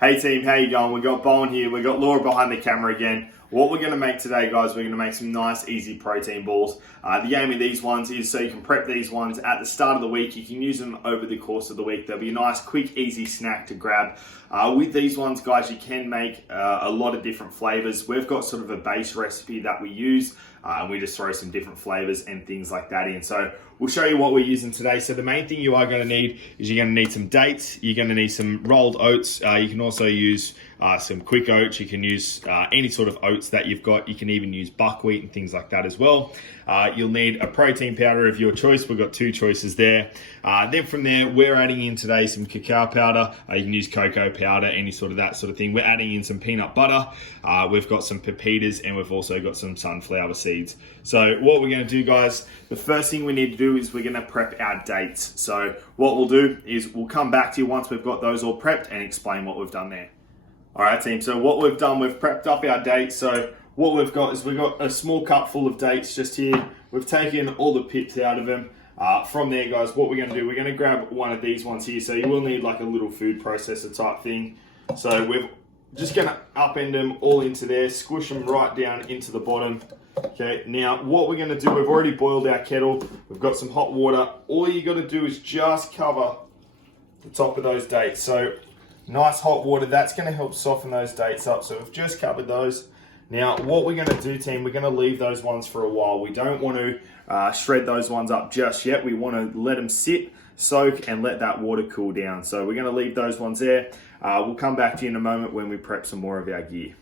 Hey team, how you going? We got Bowen here, we got Laura behind the camera again. What we're going to make today, guys, we're going to make some nice, easy protein balls. The aim of these ones is so you can prep these ones at the start of the week. You can use them over the course of the week. They'll be a nice, quick, easy snack to grab. With these ones, guys, you can make a lot of different flavors. We've got sort of a base recipe that we use, and we just throw some different flavors and things like that in. So we'll show you what we're using today. So the main thing you are going to need is you're going to need some dates. You're going to need some rolled oats. You can also use some quick oats. You can use any sort of oats that you've got. You can even use buckwheat and things like that as well. You'll need a protein powder of your choice. We've got two choices there. Then from there, we're adding in today some cacao powder. You can use cocoa powder, any sort of that sort of thing. We're adding in some peanut butter. We've got some pepitas, and we've also got some sunflower seeds. So what we're going to do, guys, the first thing we need to do is we're going to prep our dates. So what we'll do is we'll come back to you once we've got those all prepped and explain what we've done there. All right, team, so what we've done, we've prepped up our dates. So what we've got is we've got a small cup full of dates just here. We've taken all the pips out of them. From there, guys, what we're going to do, we're going to grab one of these ones here. So you will need like a little food processor type thing. So we're just going to upend them all into there, squish them right down into the bottom. Okay, now what we're going to do, we've already boiled our kettle. We've got some hot water. All you got to do is just cover the top of those dates. So nice hot water, that's going to help soften those dates up. So we've just covered those. Now what we're going to do, team, we're going to leave those ones for a while. We don't want to shred those ones up just yet. We want to let them sit, soak, and let that water cool down. So we're going to leave those ones there. We'll come back to you in a moment when we prep some more of our gear.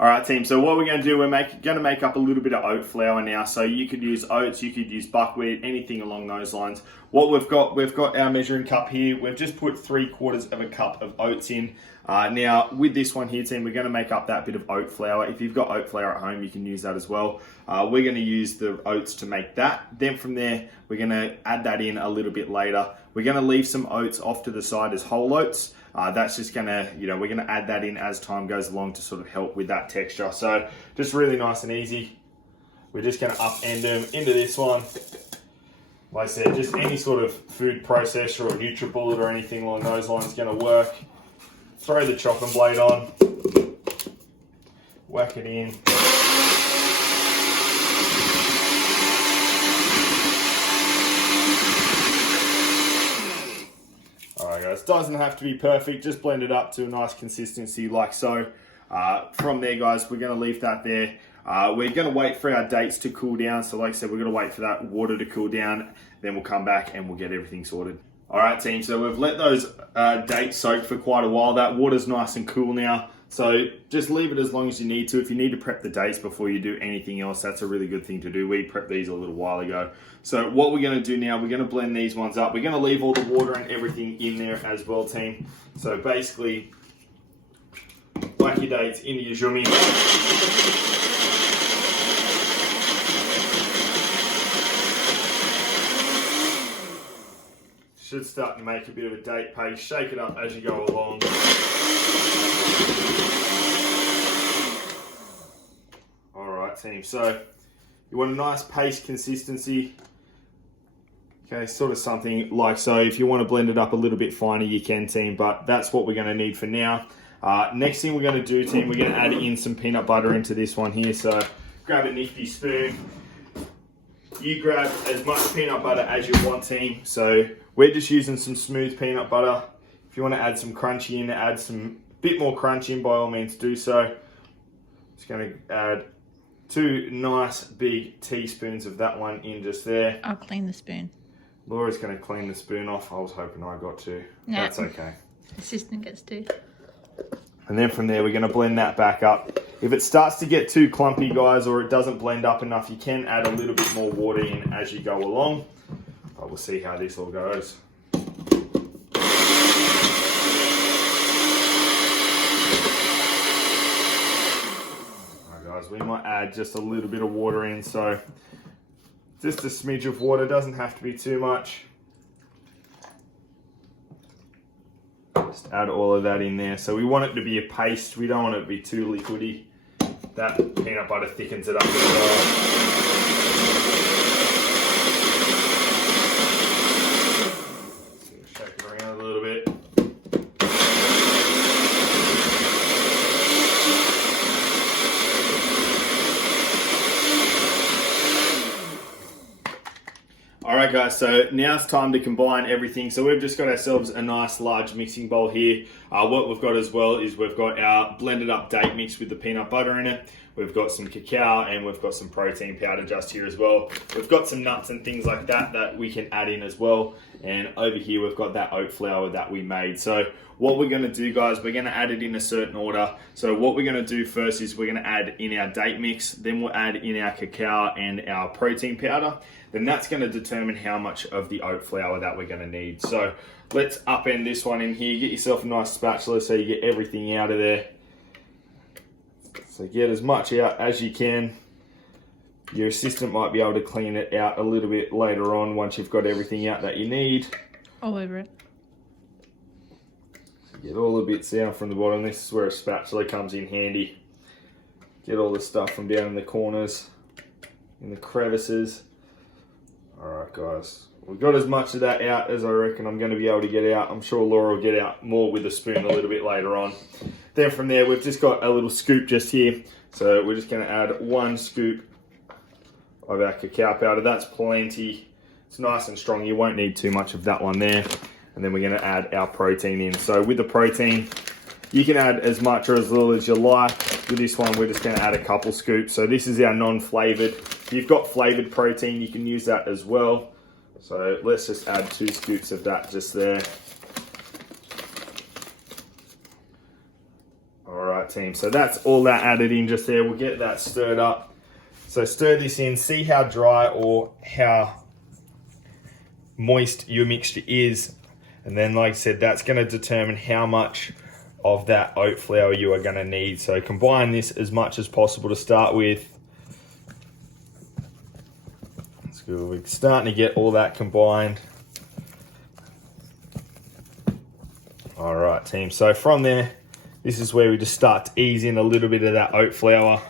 All right, team, so what we're going to do, we're going to make up a little bit of oat flour now. So you could use oats, you could use buckwheat, anything along those lines. What we've got our measuring cup here. We've just put 3/4 of a cup of oats in. Now, with this one here, team, we're going to make up that bit of oat flour. If you've got oat flour at home, you can use that as well. We're going to use the oats to make that. Then from there, we're going to add that in a little bit later. We're going to leave some oats off to the side as whole oats. That's just gonna, we're gonna add that in as time goes along to sort of help with that texture. So just really nice and easy. We're just gonna upend them into this one. Like I said, just any sort of food processor or NutriBullet or anything along those lines is gonna work. Throw the chopping blade on, whack it in. Guys, doesn't have to be perfect, just blend it up to a nice consistency like so. From there, guys, we're going to leave that there. We're going to wait for our dates to cool down. So like I said, we're going to wait for that water to cool down, then we'll come back and we'll get everything sorted. All right, team, so we've let those dates soak for quite a while. That water's nice and cool now. So just leave it as long as you need to. If you need to prep the dates before you do anything else, that's a really good thing to do. We prepped these a little while ago. So what we're going to do now, we're going to blend these ones up. We're going to leave all the water and everything in there as well, team. So basically, whack your dates into your zhumi. Should start to make a bit of a date paste. Shake it up as you go along. Alright, team, so you want a nice paste consistency. Okay, sort of something like so. If you want to blend it up a little bit finer, you can, team, but that's what we're going to need for now. Next thing we're going to do, team, we're going to add in some peanut butter into this one here. So grab a nifty spoon. You grab as much peanut butter as you want, team. So we're just using some smooth peanut butter. If you want to add some crunchy in, add some bit more crunch in, by all means do so. Just going to add 2 nice big teaspoons of that one in just there. I'll clean the spoon. Laura's going to clean the spoon off. I was hoping I got to. Nah. That's okay. Assistant gets to. And then from there, we're going to blend that back up. If it starts to get too clumpy, guys, or it doesn't blend up enough, you can add a little bit more water in as you go along. But we'll see how this all goes. Alright, guys, we might add just a little bit of water in. So just a smidge of water, doesn't have to be too much. Just add all of that in there. So we want it to be a paste. We don't want it to be too liquidy. That peanut butter thickens it up as well. So shake it around a little bit. Alright guys, so now it's time to combine everything. So we've just got ourselves a nice large mixing bowl here. What we've got as well is we've got our blended up date mix with the peanut butter in it. We've got some cacao and we've got some protein powder just here as well. We've got some nuts and things like that that we can add in as well. And over here we've got that oat flour that we made. So what we're going to do, guys, we're going to add it in a certain order. So what we're going to do first is we're going to add in our date mix, then we'll add in our cacao and our protein powder. Then that's going to determine how much of the oat flour that we're going to need. So let's upend this one in here. Get yourself a nice spatula so you get everything out of there. So get as much out as you can. Your assistant might be able to clean it out a little bit later on once you've got everything out that you need. All over it. Get all the bits down from the bottom. This is where a spatula comes in handy. Get all the stuff from down in the corners, in the crevices. Alright guys, we've got as much of that out as I reckon I'm going to be able to get out. I'm sure Laura will get out more with a spoon a little bit later on. Then from there we've just got a little scoop just here. So we're just going to add 1 scoop of our cacao powder. That's plenty. It's nice and strong. You won't need too much of that one there. And then we're going to add our protein in. So with the protein, you can add as much or as little as you like. With this one, we're just going to add a couple scoops. So this is our non-flavored. If you've got flavored protein, you can use that as well. So let's just add 2 scoops of that just there. All right, team. So that's all that added in just there. We'll get that stirred up. So stir this in, see how dry or how moist your mixture is. And then, like I said, that's going to determine how much of that oat flour you are going to need. So combine this as much as possible to start with. That's good. We're starting to get all that combined. All right, team. So from there, this is where we just start to ease in a little bit of that oat flour.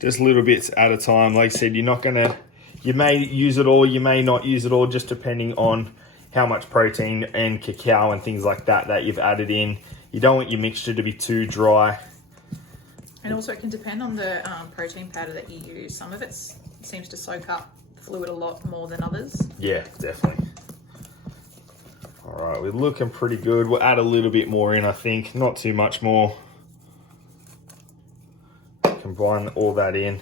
Just little bits at a time. Like I said, you're not going to, you may use it all, you may not use it all, just depending on how much protein and cacao and things like that that you've added in. You don't want your mixture to be too dry. And also it can depend on the protein powder that you use. Some of it seems to soak up fluid a lot more than others. Yeah, definitely. All right, we're looking pretty good. We'll add a little bit more in, I think. Not too much more. Combine all that in.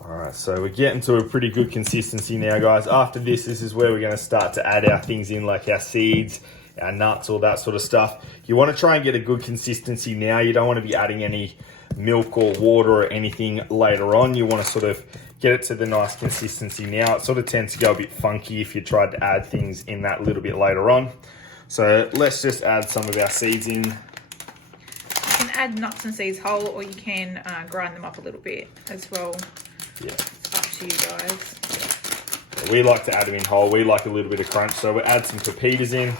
Alright, so we're getting to a pretty good consistency now, guys. After this is where we're going to start to add our things in, like our seeds, our nuts, all that sort of stuff. You want to try and get a good consistency now. You don't want to be adding any milk or water or anything later on. You want to sort of get it to the nice consistency now. It sort of tends to go a bit funky if you tried to add things in that little bit later on. So let's just add some of our seeds in. You can add nuts and seeds whole, or you can grind them up a little bit as well. Yeah. It's up to you guys. We like to add them in whole. We like a little bit of crunch, so we'll add some pepitas in.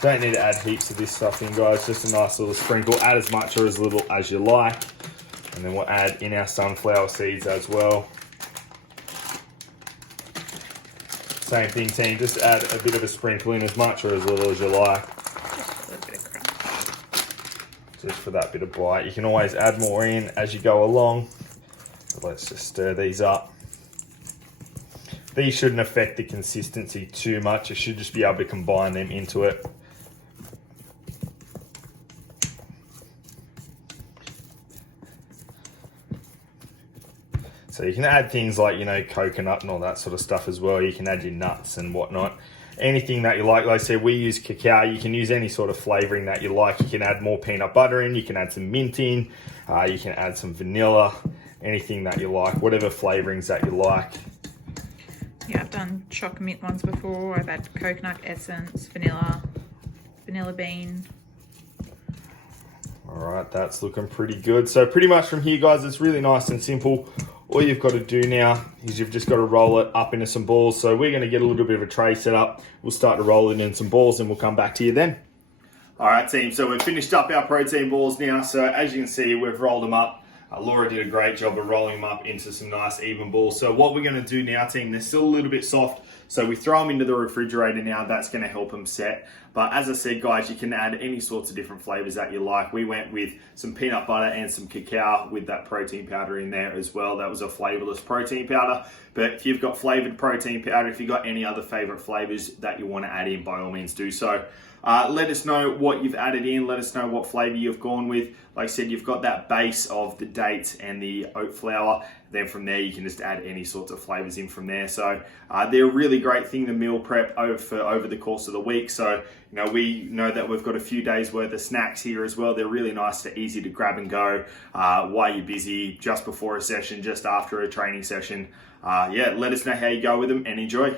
Don't need to add heaps of this stuff in, guys. Just a nice little sprinkle. Add as much or as little as you like. And then we'll add in our sunflower seeds as well. Same thing, team. Just add a bit of a sprinkle in, as much or as little as you like. Just a little bit of crunch. Just for that bit of bite. You can always add more in as you go along. So let's just stir these up. These shouldn't affect the consistency too much. You should just be able to combine them into it. So you can add things like, you know, coconut and all that sort of stuff as well. You can add your nuts and whatnot. Anything that you like. Like I said, we use cacao. You can use any sort of flavoring that you like. You can add more peanut butter in. You can add some mint in. You can add some vanilla. Anything that you like. Whatever flavorings that you like. Yeah, I've done chocolate mint ones before. I've had coconut essence, vanilla bean. All right, that's looking pretty good. So pretty much from here, guys, it's really nice and simple. All you've got to do now is you've just got to roll it up into some balls. So we're going to get a little bit of a tray set up. We'll start to roll it in some balls and we'll come back to you then. All right, team. So we've finished up our protein balls now. So as you can see, we've rolled them up. Laura did a great job of rolling them up into some nice even balls. So what we're going to do now, team, they're still a little bit soft. So we throw them into the refrigerator now. That's going to help them set. But as I said, guys, you can add any sorts of different flavors that you like. We went with some peanut butter and some cacao with that protein powder in there as well. That was a flavorless protein powder. But if you've got flavored protein powder, if you've got any other favorite flavors that you want to add in, by all means do so. Let us know what you've added in. Let us know what flavor you've gone with. Like I said, you've got that base of the dates and the oat flour. Then from there, you can just add any sorts of flavors in from there. So they're a really great thing to meal prep over the course of the week. So we know that we've got a few days worth of snacks here as well. They're really nice, to easy to grab and go while you're busy, just before a session, just after a training session. Let us know how you go with them and enjoy.